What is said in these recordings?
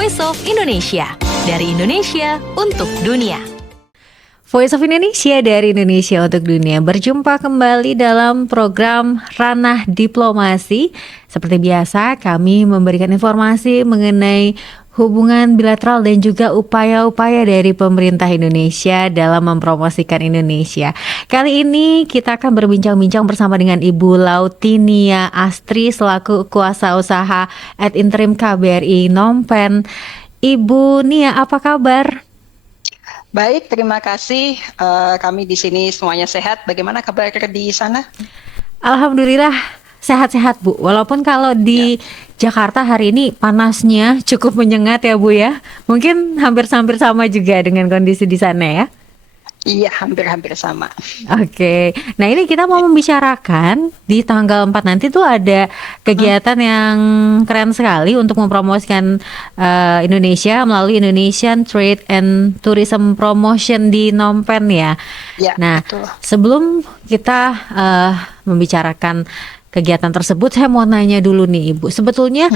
Voice of Indonesia. Dari Indonesia untuk dunia. Voice of Indonesia dari Indonesia untuk dunia. Berjumpa kembali dalam program Ranah Diplomasi. Seperti biasa, kami memberikan informasi mengenai hubungan bilateral dan juga upaya-upaya dari pemerintah Indonesia dalam mempromosikan Indonesia. Kali ini kita akan berbincang-bincang bersama dengan Ibu Lautinia Astri selaku kuasa usaha at interim KBRI Phnom Penh. Ibu Nia, apa kabar? Baik, terima kasih. Kami di sini semuanya sehat. Bagaimana kabar di sana? Alhamdulillah sehat-sehat, Bu. Walaupun kalau di Jakarta hari ini panasnya cukup menyengat ya, Bu ya. Mungkin hampir-hampir sama juga dengan kondisi di sana ya. Iya, hampir-hampir sama. Oke. Nah, ini kita mau membicarakan di tanggal 4 nanti tuh ada kegiatan yang keren sekali untuk mempromosikan Indonesia melalui Indonesian Trade and Tourism Promotion di Phnom Penh ya. Ya, Nah, betul. sebelum kita membicarakan kegiatan tersebut, saya mau nanya dulu nih Ibu. Sebetulnya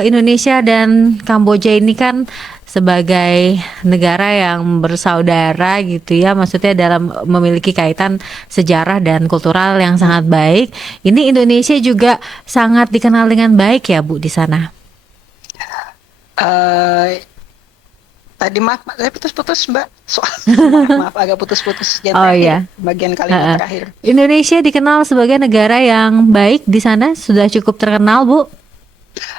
Indonesia dan Kamboja ini kan sebagai negara yang bersaudara gitu ya, maksudnya dalam memiliki kaitan sejarah dan kultural yang sangat baik. Ini Indonesia juga sangat dikenal dengan baik ya Bu di sana. Tadi maaf, saya putus-putus Mbak. Maaf agak putus-putus bagian kalimat terakhir. Indonesia dikenal sebagai negara yang baik di sana, sudah cukup terkenal Bu.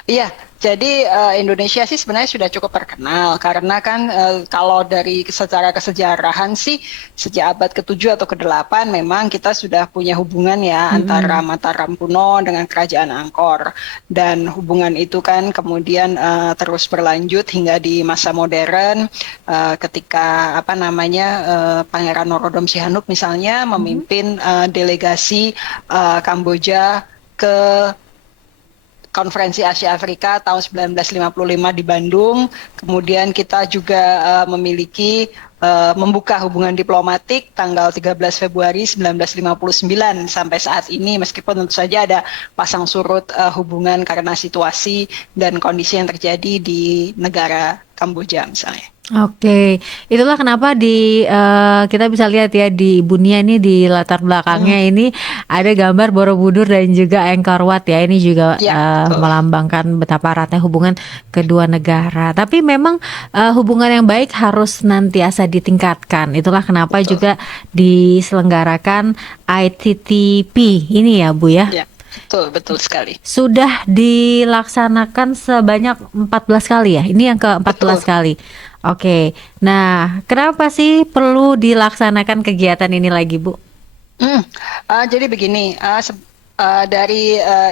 Iya, jadi Indonesia sih sebenarnya sudah cukup terkenal karena kan kalau dari secara kesejarahan sih sejak abad ke-7 atau ke-8 memang kita sudah punya hubungan ya antara Mataram kuno dengan Kerajaan Angkor, dan hubungan itu kan kemudian terus berlanjut hingga di masa modern ketika Pangeran Norodom Sihanouk misalnya memimpin delegasi Kamboja ke Konferensi Asia Afrika tahun 1955 di Bandung. Kemudian kita juga membuka hubungan diplomatik tanggal 13 Februari 1959 sampai saat ini, meskipun tentu saja ada pasang surut hubungan karena situasi dan kondisi yang terjadi di negara Kamboja misalnya. Oke, itulah kenapa kita bisa lihat ya di Ibu Nia ini di latar belakangnya ini ada gambar Borobudur dan juga Angkor Wat ya. Ini juga melambangkan betapa eratnya hubungan kedua negara. Tapi memang hubungan yang baik harus nantiasa ditingkatkan. Itulah kenapa juga diselenggarakan ITTP ini ya Bu ya. Ya. Betul sekali. Sudah dilaksanakan sebanyak 14 kali ya. Ini yang ke-14 kali. Oke. Nah, kenapa sih perlu dilaksanakan kegiatan ini lagi, Bu? Jadi begini,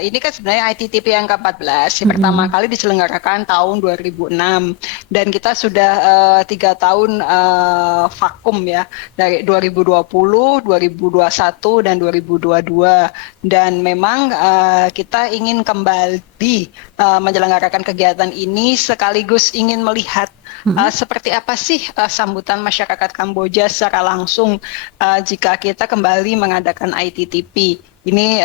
ini kan sebenarnya ITTP yang ke-14 yang pertama kali diselenggarakan tahun 2006, dan kita sudah 3 tahun vakum ya, dari 2020, 2021 dan 2022, dan memang kita ingin kembali menyelenggarakan kegiatan ini sekaligus ingin melihat seperti apa sih sambutan masyarakat Kamboja secara langsung jika kita kembali mengadakan ITTP. Ini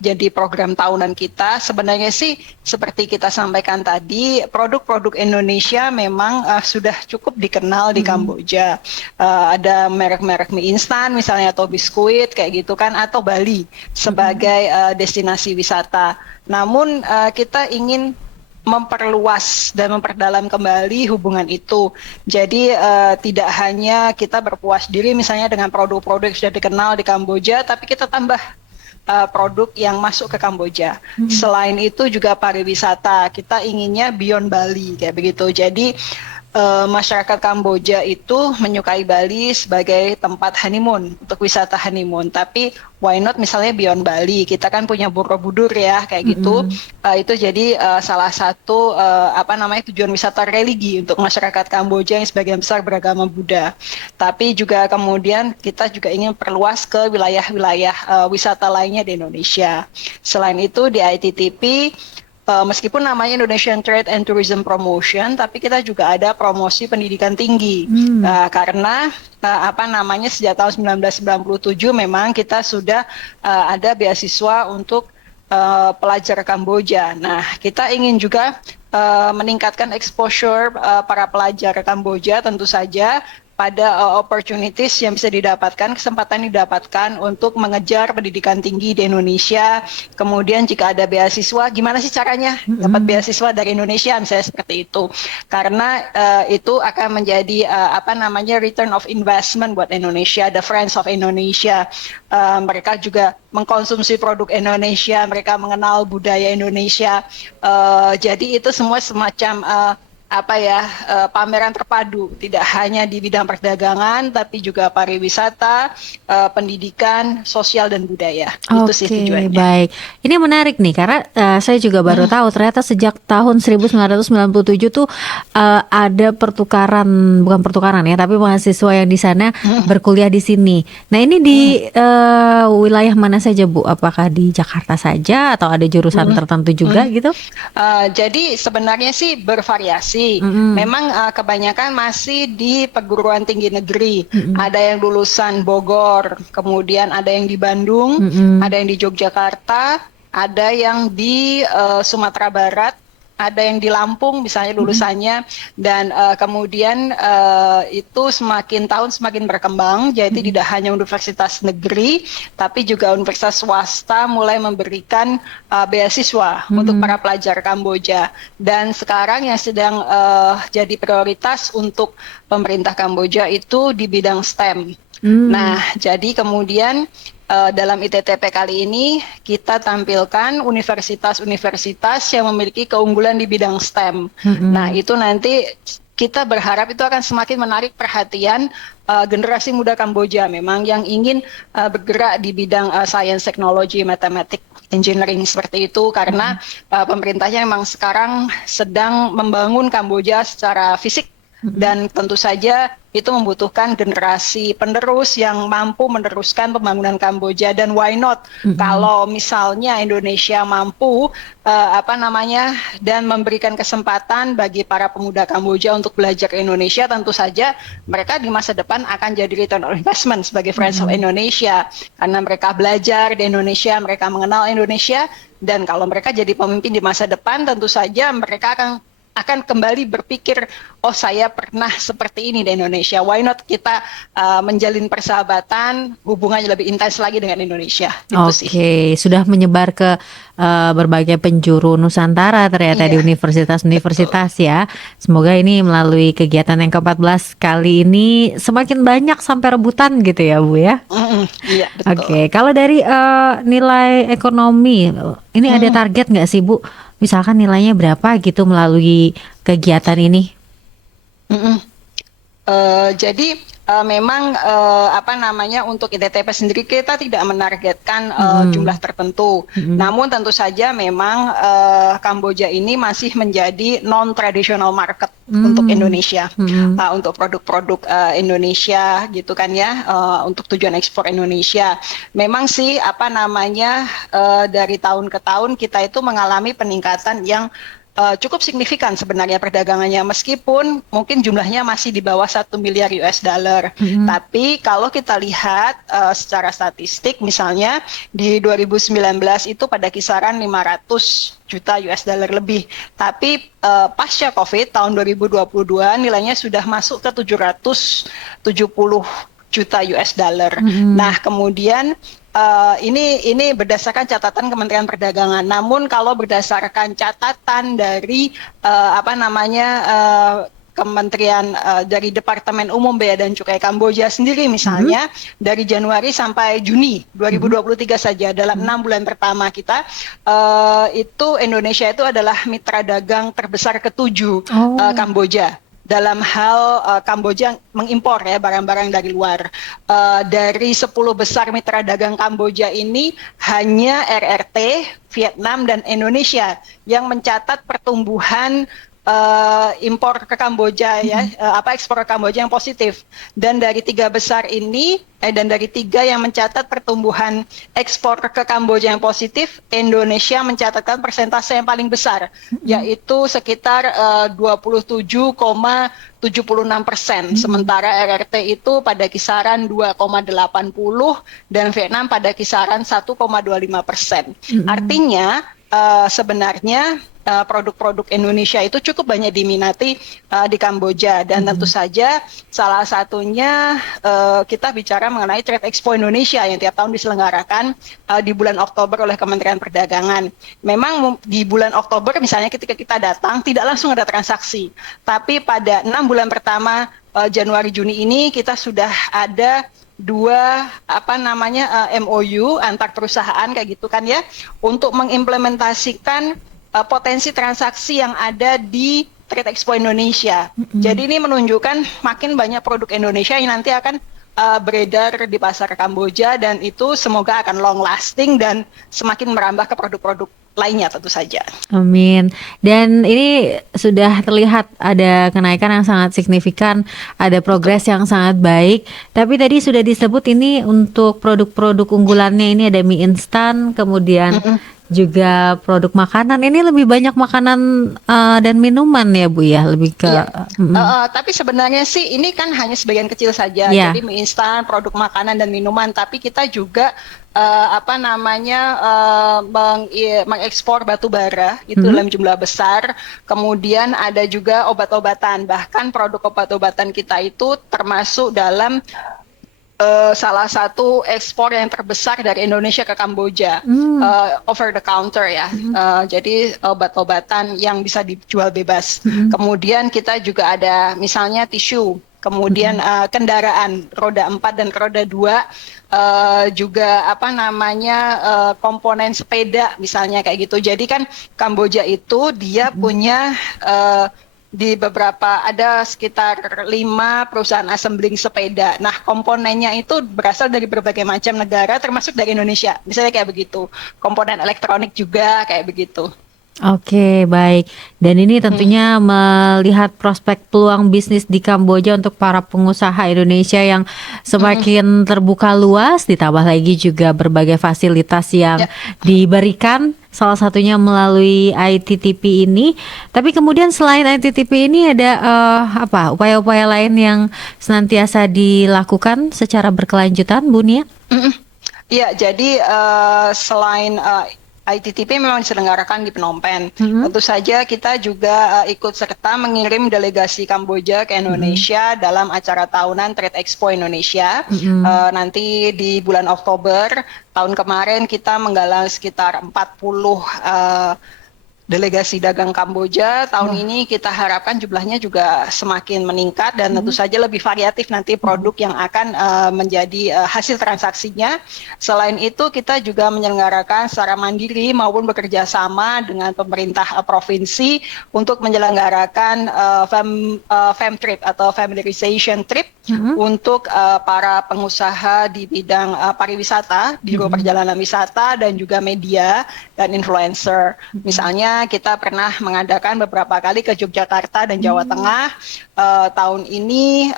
jadi program tahunan kita. Sebenarnya sih seperti kita sampaikan tadi, produk-produk Indonesia memang sudah cukup dikenal di Kamboja. Ada merek-merek mie instan misalnya atau biskuit kayak gitu kan, atau Bali sebagai destinasi wisata. Namun kita ingin memperluas dan memperdalam kembali hubungan itu. Jadi tidak hanya kita berpuas diri misalnya dengan produk-produk yang sudah dikenal di Kamboja, tapi kita tambah produk yang masuk ke Kamboja. Selain itu juga pariwisata, kita inginnya beyond Bali kayak begitu. Jadi masyarakat Kamboja itu menyukai Bali sebagai tempat honeymoon, untuk wisata honeymoon. Tapi why not misalnya beyond Bali? Kita kan punya Borobudur ya, kayak gitu. Itu jadi salah satu tujuan wisata religi untuk masyarakat Kamboja yang sebagian besar beragama Buddha. Tapi juga kemudian kita juga ingin perluas ke wilayah-wilayah wisata lainnya di Indonesia. Selain itu di ITTP, meskipun namanya Indonesian Trade and Tourism Promotion, tapi kita juga ada promosi pendidikan tinggi. Karena sejak tahun 1997 memang kita sudah ada beasiswa untuk pelajar Kamboja. Nah, kita ingin juga meningkatkan exposure para pelajar Kamboja tentu saja pada opportunities yang bisa didapatkan, kesempatan didapatkan untuk mengejar pendidikan tinggi di Indonesia. Kemudian jika ada beasiswa, gimana sih caranya dapat beasiswa dari Indonesia, misalnya seperti itu. Karena itu akan menjadi return of investment buat Indonesia, the friends of Indonesia. Mereka juga mengkonsumsi produk Indonesia, mereka mengenal budaya Indonesia. Jadi itu semua semacam pameran terpadu, tidak hanya di bidang perdagangan, tapi juga pariwisata, pendidikan, sosial dan budaya. Itu sih tujuannya. Baik. Ini menarik nih karena saya juga baru tahu ternyata sejak tahun 1997 tuh ada bukan pertukaran ya, tapi mahasiswa yang di sana berkuliah di sini. Nah ini di wilayah mana saja Bu? Apakah di Jakarta saja atau ada jurusan tertentu juga gitu? Jadi sebenarnya sih bervariasi. Memang kebanyakan masih di perguruan tinggi negeri. Ada yang lulusan Bogor, kemudian ada yang di Bandung, ada yang di Yogyakarta, ada yang di Sumatera Barat, ada yang di Lampung misalnya lulusannya, dan kemudian itu semakin tahun semakin berkembang, jadi tidak hanya universitas negeri, tapi juga universitas swasta mulai memberikan beasiswa untuk para pelajar Kamboja. Dan sekarang yang sedang jadi prioritas untuk pemerintah Kamboja itu di bidang STEM. Nah, jadi kemudian dalam ITTP kali ini kita tampilkan universitas-universitas yang memiliki keunggulan di bidang STEM. Nah, itu nanti kita berharap itu akan semakin menarik perhatian generasi muda Kamboja memang yang ingin bergerak di bidang science, technology, mathematics, engineering seperti itu, karena pemerintahnya memang sekarang sedang membangun Kamboja secara fisik. Dan tentu saja itu membutuhkan generasi penerus yang mampu meneruskan pembangunan Kamboja. Dan why not kalau misalnya Indonesia mampu dan memberikan kesempatan bagi para pemuda Kamboja untuk belajar ke Indonesia, tentu saja mereka di masa depan akan jadi return on investment sebagai friends of Indonesia, karena mereka belajar di Indonesia, mereka mengenal Indonesia, dan kalau mereka jadi pemimpin di masa depan, tentu saja mereka akan kembali berpikir, oh saya pernah seperti ini di Indonesia, why not kita menjalin persahabatan, hubungannya lebih intens lagi dengan Indonesia. Oke, sudah menyebar ke berbagai penjuru Nusantara ternyata di universitas-universitas ya. Semoga ini melalui kegiatan yang ke-14 kali ini semakin banyak sampai rebutan gitu ya Bu ya. Iya, betul. Oke, kalau dari nilai ekonomi, ini ada target nggak sih Bu? Misalkan nilainya berapa gitu melalui kegiatan ini? Jadi memang untuk ITTP sendiri kita tidak menargetkan jumlah tertentu. Namun tentu saja memang Kamboja ini masih menjadi non-traditional market untuk Indonesia, untuk produk-produk Indonesia gitu kan ya, untuk tujuan ekspor Indonesia. Memang sih dari tahun ke tahun kita itu mengalami peningkatan yang cukup signifikan sebenarnya perdagangannya, meskipun mungkin jumlahnya masih di bawah 1 miliar US dollar. Tapi kalau kita lihat secara statistik, misalnya di 2019 itu pada kisaran 500 juta US dollar lebih. Tapi pasca COVID tahun 2022 nilainya sudah masuk ke 770 juta US dollar. Nah, kemudian ini berdasarkan catatan Kementerian Perdagangan. Namun kalau berdasarkan catatan dari Kementerian dari Departemen Umum Bea dan Cukai Kamboja sendiri misalnya, dari Januari sampai Juni 2023 saja, dalam 6 bulan pertama kita, itu Indonesia itu adalah mitra dagang terbesar ke-7 Kamboja. Dalam hal Kamboja mengimpor ya barang-barang dari luar. Dari 10 besar mitra dagang Kamboja ini hanya RRT, Vietnam dan Indonesia yang mencatat pertumbuhan impor ke Kamboja ya, ekspor ke Kamboja yang positif. Dan dari dari tiga yang mencatat pertumbuhan ekspor ke Kamboja yang positif, Indonesia mencatatkan persentase yang paling besar, yaitu sekitar 27,76%. Sementara RRT itu pada kisaran 2,80 dan Vietnam pada kisaran 1,25%. Artinya sebenarnya produk-produk Indonesia itu cukup banyak diminati di Kamboja, dan tentu saja salah satunya kita bicara mengenai Trade Expo Indonesia yang tiap tahun diselenggarakan di bulan Oktober oleh Kementerian Perdagangan. Memang di bulan Oktober misalnya ketika kita datang tidak langsung ada transaksi, tapi pada 6 bulan pertama Januari Juni ini kita sudah ada dua MOU antar perusahaan kayak gitu kan ya, untuk mengimplementasikan potensi transaksi yang ada di Trade Expo Indonesia. Jadi ini menunjukkan makin banyak produk Indonesia yang nanti akan beredar di pasar Kamboja, dan itu semoga akan long lasting dan semakin merambah ke produk-produk lainnya tentu saja. Amin. Dan ini sudah terlihat ada kenaikan yang sangat signifikan, ada progres yang sangat baik. Tapi tadi sudah disebut ini untuk produk-produk unggulannya ini ada mie instan, kemudian juga produk makanan. Ini lebih banyak makanan dan minuman ya Bu ya, lebih ke. Tapi sebenarnya sih ini kan hanya sebagian kecil saja. Jadi mie instan, produk makanan dan minuman. Tapi kita juga mengekspor batu bara itu dalam jumlah besar. Kemudian ada juga obat-obatan. Bahkan produk obat-obatan kita itu termasuk dalam salah satu ekspor yang terbesar dari Indonesia ke Kamboja, over the counter ya. Jadi obat-obatan yang bisa dijual bebas. Kemudian kita juga ada misalnya tisu, kemudian kendaraan roda 4 dan roda 2, juga komponen sepeda misalnya kayak gitu. Jadi kan Kamboja itu dia punya di beberapa, ada sekitar 5 perusahaan assembling sepeda. Nah, komponennya itu berasal dari berbagai macam negara, termasuk dari Indonesia. Misalnya kayak begitu. Komponen elektronik juga kayak begitu. Oke, baik. Dan ini tentunya melihat prospek peluang bisnis di Kamboja untuk para pengusaha Indonesia yang semakin terbuka luas, ditambah lagi juga berbagai fasilitas yang diberikan, salah satunya melalui ITTP ini. Tapi kemudian selain ITTP ini ada upaya-upaya lain yang senantiasa dilakukan secara berkelanjutan, Bu Nia? Iya, jadi selain ITTP memang diselenggarakan di Phnom Penh. Tentu saja kita juga ikut serta mengirim delegasi Kamboja ke Indonesia dalam acara tahunan Trade Expo Indonesia. Nanti di bulan Oktober tahun kemarin kita menggalang sekitar 40 delegasi dagang Kamboja. Tahun ini kita harapkan jumlahnya juga semakin meningkat, dan tentu saja lebih variatif nanti produk yang akan menjadi hasil transaksinya. Selain itu kita juga menyelenggarakan secara mandiri maupun bekerja sama dengan pemerintah provinsi untuk menyelenggarakan fam trip atau familiarization trip untuk para pengusaha di bidang pariwisata, biro perjalanan wisata, dan juga media dan influencer. Misalnya kita pernah mengadakan beberapa kali ke Yogyakarta dan Jawa Tengah. Tahun ini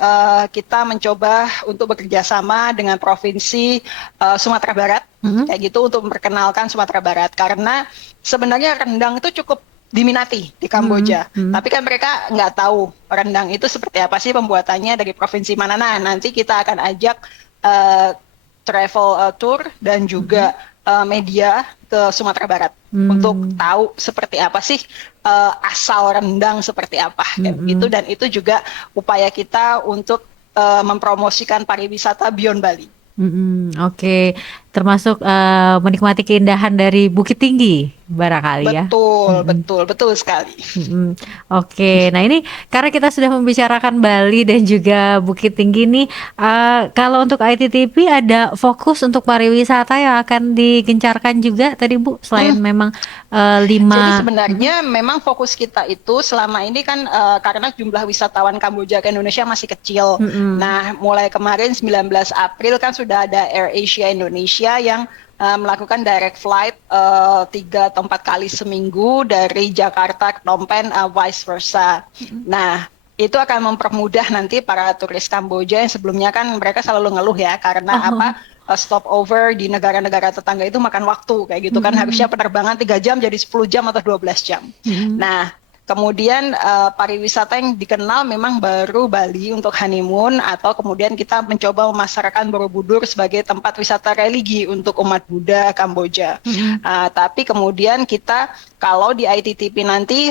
kita mencoba untuk bekerja sama dengan Provinsi Sumatera Barat, kayak gitu, untuk memperkenalkan Sumatera Barat. Karena sebenarnya rendang itu cukup diminati di Kamboja, tapi kan mereka nggak tahu rendang itu seperti apa sih pembuatannya, dari provinsi mana. Nah, nanti kita akan ajak travel tour dan juga media ke Sumatera Barat untuk tahu seperti apa sih asal rendang seperti apa, gitu. Dan itu juga upaya kita untuk mempromosikan pariwisata beyond Bali. Oke, termasuk menikmati keindahan dari Bukit Tinggi barangkali ya. Betul sekali. Oke, nah ini karena kita sudah membicarakan Bali dan juga Bukit Tinggi nih, kalau untuk ITTP ada fokus untuk pariwisata yang akan digencarkan juga tadi Bu, selain memang 5. Jadi sebenarnya memang fokus kita itu selama ini kan karena jumlah wisatawan Kamboja ke Indonesia masih kecil. Nah, mulai kemarin 19 April kan sudah ada Air Asia Indonesia Indonesia yang melakukan direct flight 3 atau 4 kali seminggu dari Jakarta ke Phnom Penh, vice versa. Nah, itu akan mempermudah nanti para turis Kamboja yang sebelumnya kan mereka selalu ngeluh ya karena stopover di negara-negara tetangga itu makan waktu kayak gitu kan, harusnya penerbangan 3 jam jadi 10 jam atau 12 jam. Nah, kemudian pariwisata yang dikenal memang baru Bali untuk honeymoon, atau kemudian kita mencoba memasarkan Borobudur sebagai tempat wisata religi untuk umat Buddha Kamboja. Tapi kemudian kita kalau di ITTP nanti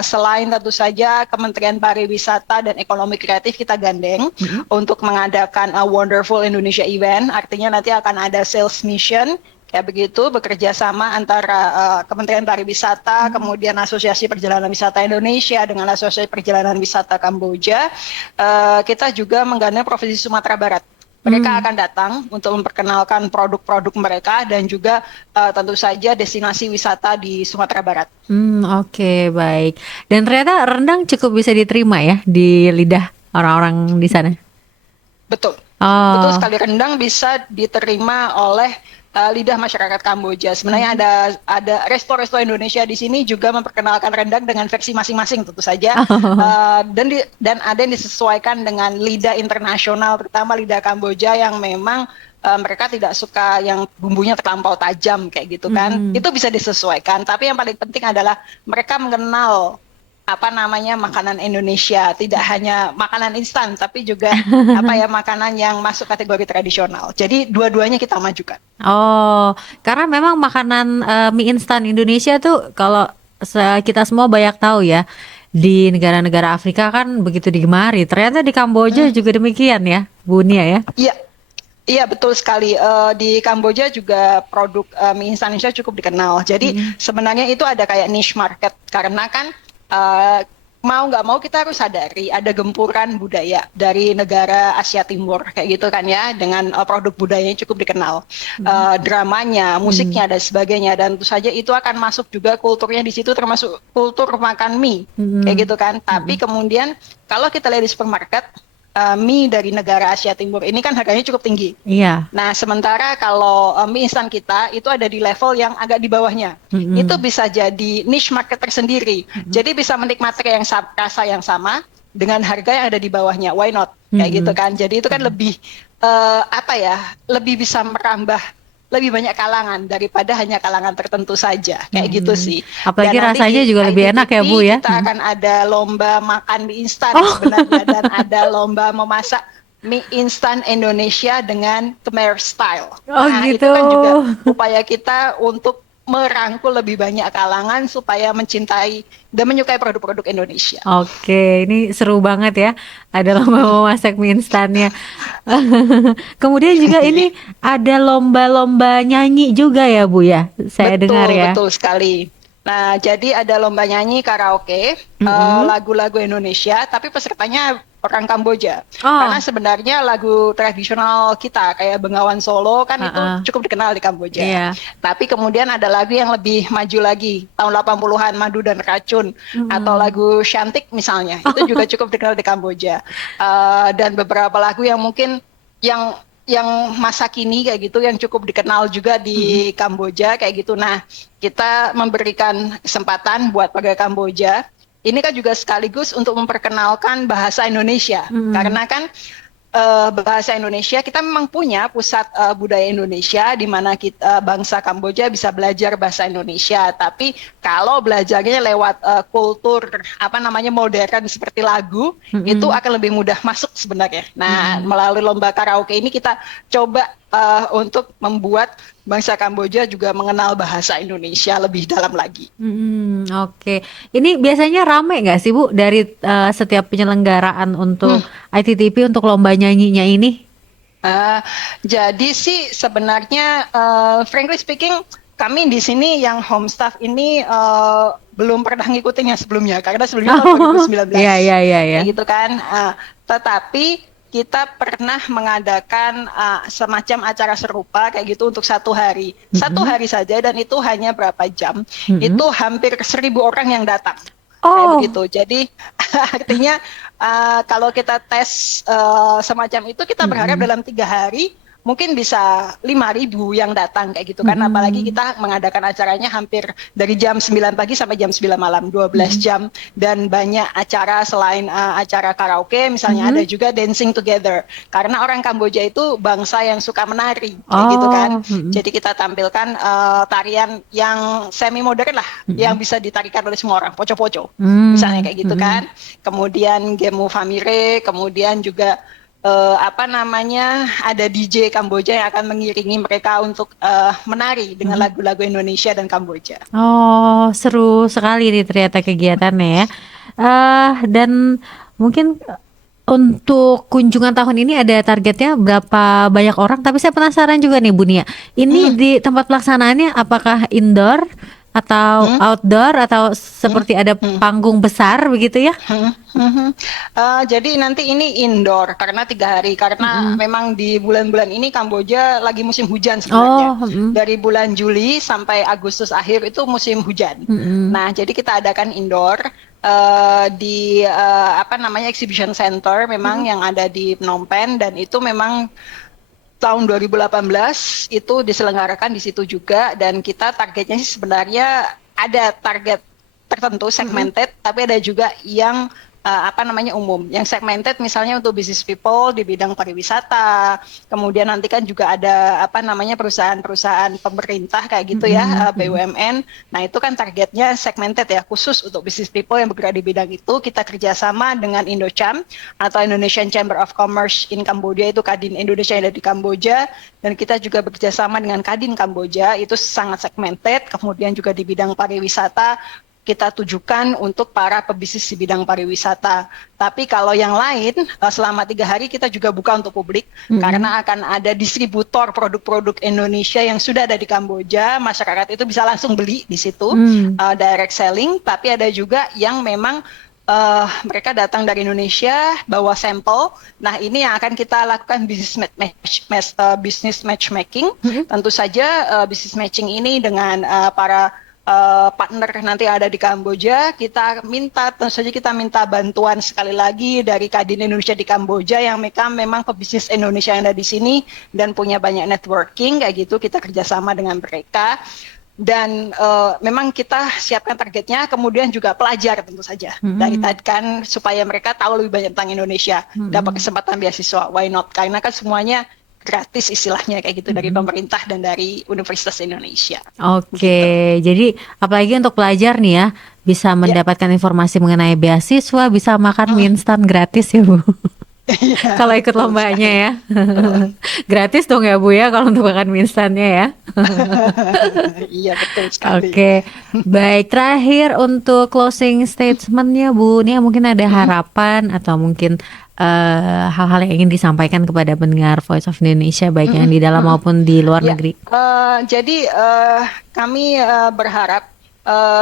selain tentu saja Kementerian Pariwisata dan Ekonomi Kreatif kita gandeng untuk mengadakan Wonderful Indonesia Event, artinya nanti akan ada sales mission. Ya begitu, bekerja sama antara Kementerian Pariwisata, kemudian Asosiasi Perjalanan Wisata Indonesia dengan Asosiasi Perjalanan Wisata Kamboja. Kita juga menggandeng Provinsi Sumatera Barat. Mereka akan datang untuk memperkenalkan produk-produk mereka dan juga tentu saja destinasi wisata di Sumatera Barat. Oke, baik. Dan ternyata rendang cukup bisa diterima ya di lidah orang-orang di sana. Betul. Betul sekali, rendang bisa diterima oleh lidah masyarakat Kamboja. Sebenarnya ada resto-resto Indonesia di sini juga memperkenalkan rendang dengan versi masing-masing tentu saja, dan ada yang disesuaikan dengan lidah internasional, terutama lidah Kamboja yang memang mereka tidak suka yang bumbunya terlampau tajam kayak gitu kan. Itu bisa disesuaikan. Tapi yang paling penting adalah mereka mengenal makanan Indonesia, tidak hanya makanan instan tapi juga makanan yang masuk kategori tradisional. Jadi dua-duanya kita majukan. Karena memang makanan mie instan Indonesia tuh kalau kita semua banyak tahu ya, di negara-negara Afrika kan begitu digemari. Ternyata di Kamboja juga demikian ya, Bu Nia ya. Iya betul sekali, di Kamboja juga produk mie instan Indonesia cukup dikenal. Jadi sebenarnya itu ada kayak niche market, karena kan mau nggak mau kita harus sadari ada gempuran budaya dari negara Asia Timur kayak gitu kan ya, dengan produk budayanya cukup dikenal, dramanya, musiknya dan sebagainya, dan tentu saja itu akan masuk juga kulturnya di situ, termasuk kultur makan mie kayak gitu kan. Tapi kemudian kalau kita lihat di supermarket, mie dari negara Asia Timur ini kan harganya cukup tinggi. Iya. Nah, sementara kalau mie instan kita itu ada di level yang agak di bawahnya. Itu bisa jadi niche market tersendiri. Jadi bisa menikmati rasa yang sama dengan harga yang ada di bawahnya. Why not? Kayak gitu kan. Jadi itu kan lebih lebih bisa merambah lebih banyak kalangan daripada hanya kalangan tertentu saja, kayak gitu sih. Apalagi dan rasanya juga lebih enak ya Bu ya. Kita akan ada lomba makan mie instan sebenarnya, dan ada lomba memasak mie instan Indonesia dengan Khmer style. Gitu. Itu kan juga upaya kita untuk merangkul lebih banyak kalangan supaya mencintai dan menyukai produk-produk Indonesia. Oke, ini seru banget ya. Ada lomba memasak mie instannya. Kemudian juga ini ada lomba-lomba nyanyi juga ya Bu ya. Saya dengar ya. Betul sekali. Nah, jadi ada lomba nyanyi karaoke, lagu-lagu Indonesia, tapi pesertanya orang Kamboja. Karena sebenarnya lagu tradisional kita kayak Bengawan Solo kan itu cukup dikenal di Kamboja. Tapi kemudian ada lagu yang lebih maju lagi, tahun 80-an, Madu dan Racun, atau lagu Shantik misalnya, itu juga cukup dikenal di Kamboja. Dan beberapa lagu yang mungkin yang masa kini kayak gitu yang cukup dikenal juga di Kamboja kayak gitu. Nah, kita memberikan kesempatan buat warga Kamboja ini kan juga sekaligus untuk memperkenalkan bahasa Indonesia, karena kan bahasa Indonesia kita memang punya pusat budaya Indonesia di mana kita bangsa Kamboja bisa belajar bahasa Indonesia, tapi kalau belajarnya lewat kultur modern seperti lagu, itu akan lebih mudah masuk sebenarnya. Nah, melalui lomba karaoke ini kita coba untuk membuat bangsa Kamboja juga mengenal bahasa Indonesia lebih dalam lagi. Oke. Ini biasanya rame nggak sih Bu dari setiap penyelenggaraan untuk ITTP untuk lomba nyanyinya ini? Jadi sih sebenarnya frankly speaking, kami di sini yang home staff ini belum pernah ngikutin yang sebelumnya, karena sebelumnya tahun 2019. Iya. Gitu kan. Tetapi kita pernah mengadakan semacam acara serupa kayak gitu untuk 1 hari. 1 hari saja, dan itu hanya berapa jam. Itu hampir 1.000 orang yang datang. Kayak begitu. Jadi artinya kalau kita tes semacam itu, kita berharap dalam 3 hari mungkin bisa 5.000 yang datang kayak gitu kan. Apalagi kita mengadakan acaranya hampir dari jam 9 pagi sampai jam 9 malam, 12 jam, dan banyak acara selain acara karaoke, misalnya ada juga dancing together. Karena orang Kamboja itu bangsa yang suka menari kayak gitu kan. Jadi kita tampilkan tarian yang semi modern lah, yang bisa ditarikan oleh semua orang, poco-poco. Misalnya kayak gitu kan. Kemudian Gemu Famire, kemudian juga ada DJ Kamboja yang akan mengiringi mereka untuk menari dengan lagu-lagu Indonesia dan Kamboja. Oh, seru sekali nih ternyata kegiatannya ya. Dan mungkin untuk kunjungan tahun ini ada targetnya berapa banyak orang? Tapi saya penasaran juga nih Bu Nia. Ini di tempat pelaksanaannya apakah indoor atau outdoor atau seperti ada panggung besar begitu ya? Jadi nanti ini indoor karena 3 hari, karena memang di bulan-bulan ini Kamboja lagi musim hujan sebenarnya. Dari bulan Juli sampai Agustus akhir itu musim hujan. Nah, jadi kita adakan indoor di exhibition center memang yang ada di Phnom Penh, dan itu memang tahun 2018 itu diselenggarakan di situ juga, dan kita targetnya sih sebenarnya ada target tertentu segmented, tapi ada juga yang umum. Yang segmented misalnya untuk business people di bidang pariwisata, kemudian nanti kan juga ada perusahaan-perusahaan pemerintah kayak gitu ya, BUMN. Nah itu kan targetnya segmented ya, khusus untuk business people yang bergerak di bidang itu. Kita kerjasama dengan Indocham atau Indonesian Chamber of Commerce in Cambodia, itu Kadin Indonesia yang ada di Kamboja, dan kita juga bekerjasama dengan Kadin Kamboja, itu sangat segmented. Kemudian juga di bidang pariwisata kita tujukan untuk para pebisnis di bidang pariwisata. Tapi kalau yang lain selama 3 hari kita juga buka untuk publik, karena akan ada distributor produk-produk Indonesia yang sudah ada di Kamboja. Masyarakat itu bisa langsung beli di situ, direct selling. Tapi ada juga yang memang mereka datang dari Indonesia bawa sampel. Nah ini yang akan kita lakukan business matchmaking. Tentu saja business matching ini dengan para partner nanti ada di Kamboja. Tentu saja kita minta bantuan sekali lagi dari Kadin Indonesia di Kamboja, yang mereka memang pebisnis Indonesia yang ada di sini dan punya banyak networking kayak gitu. Kita kerjasama dengan mereka, dan memang kita siapkan targetnya. Kemudian juga pelajar tentu saja dari tadi kan, supaya mereka tahu lebih banyak tentang Indonesia, dapat kesempatan beasiswa, why not, karena kan semuanya gratis istilahnya kayak gitu dari pemerintah dan dari Universitas Indonesia. Oke, jadi apalagi untuk pelajar nih ya, bisa mendapatkan informasi mengenai beasiswa, bisa makan mie instan gratis ya Bu. Kalau ikut lombanya ya. Gratis dong ya Bu ya kalau untuk makan mie instannya ya. Iya betul sekali. Oke, baik, terakhir untuk closing statementnya Bu Nia, mungkin ada harapan atau mungkin hal-hal yang ingin disampaikan kepada pendengar Voice of Indonesia, baik yang di dalam maupun di luar negeri. Jadi kami berharap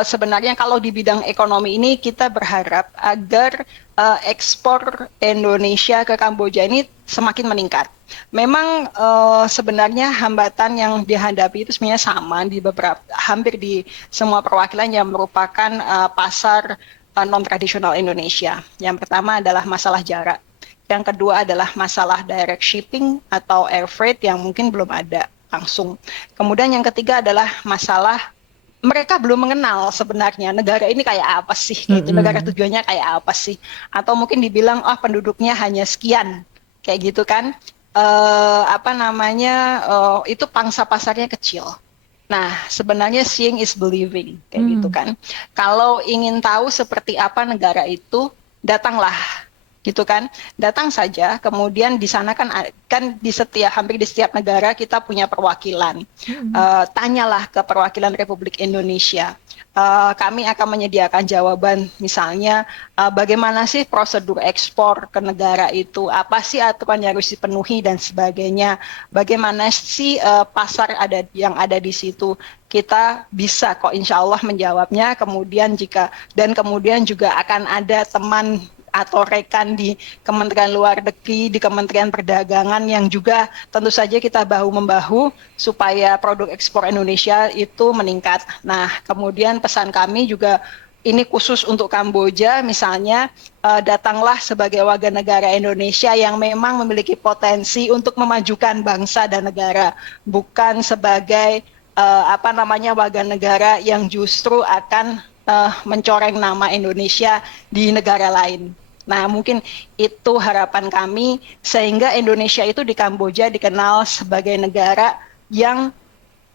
sebenarnya kalau di bidang ekonomi ini kita berharap agar ekspor Indonesia ke Kamboja ini semakin meningkat. Memang sebenarnya hambatan yang dihadapi itu sebenarnya sama di hampir di semua perwakilan yang merupakan pasar non-tradisional Indonesia. Yang pertama adalah masalah jarak. Yang kedua adalah masalah direct shipping atau air freight yang mungkin belum ada langsung. Kemudian yang ketiga adalah masalah mereka belum mengenal sebenarnya negara ini kayak apa sih, gitu. Negara tujuannya kayak apa sih, atau mungkin dibilang penduduknya hanya sekian kayak gitu kan. Itu pangsa pasarnya kecil. Nah, sebenarnya seeing is believing kayak gitu kan. Kalau ingin tahu seperti apa negara itu, datanglah gitu kan. Datang saja, kemudian di sana kan hampir di setiap negara kita punya perwakilan. Tanyalah ke perwakilan Republik Indonesia. Kami akan menyediakan jawaban, misalnya bagaimana sih prosedur ekspor ke negara itu, apa sih aturan yang harus dipenuhi dan sebagainya, bagaimana sih pasar yang ada di situ. Kita bisa kok insya Allah menjawabnya. Kemudian kemudian juga akan ada teman atau rekan di Kementerian Luar Negeri, di Kementerian Perdagangan yang juga tentu saja kita bahu-membahu supaya produk ekspor Indonesia itu meningkat. Nah, kemudian pesan kami juga ini khusus untuk Kamboja, misalnya datanglah sebagai warga negara Indonesia yang memang memiliki potensi untuk memajukan bangsa dan negara, bukan sebagai warga negara yang justru akan mencoreng nama Indonesia di negara lain. Nah, mungkin itu harapan kami sehingga Indonesia itu di Kamboja dikenal sebagai negara yang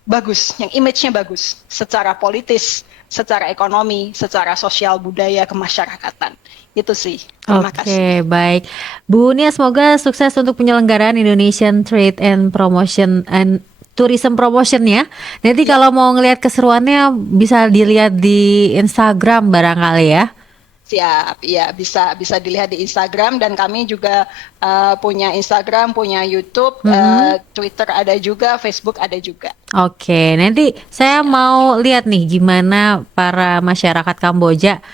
bagus, yang image-nya bagus secara politis, secara ekonomi, secara sosial budaya kemasyarakatan. Itu sih. Terima kasih. Oke, baik. Bu Nia, semoga sukses untuk penyelenggaraan Indonesian Trade and Promotion and Tourism Promotion ya. Nanti kalau mau ngelihat keseruannya bisa dilihat di Instagram barangkali ya. Siap, ya bisa dilihat di Instagram dan kami juga punya Instagram, punya YouTube, Twitter ada juga, Facebook ada juga. Oke, nanti saya mau lihat nih gimana para masyarakat Kamboja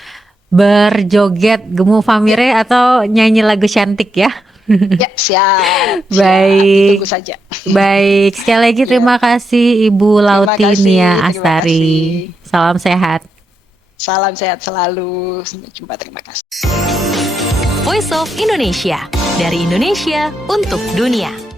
berjoget Gemu Famire atau nyanyi lagu cantik ya. Ya, siap. Baik. Tunggu saja. Baik, sekali lagi terima kasih Ibu Lauti Nia Astari. Salam sehat. Salam sehat selalu. Sampai jumpa, terima kasih. Voice of Indonesia, dari Indonesia untuk dunia.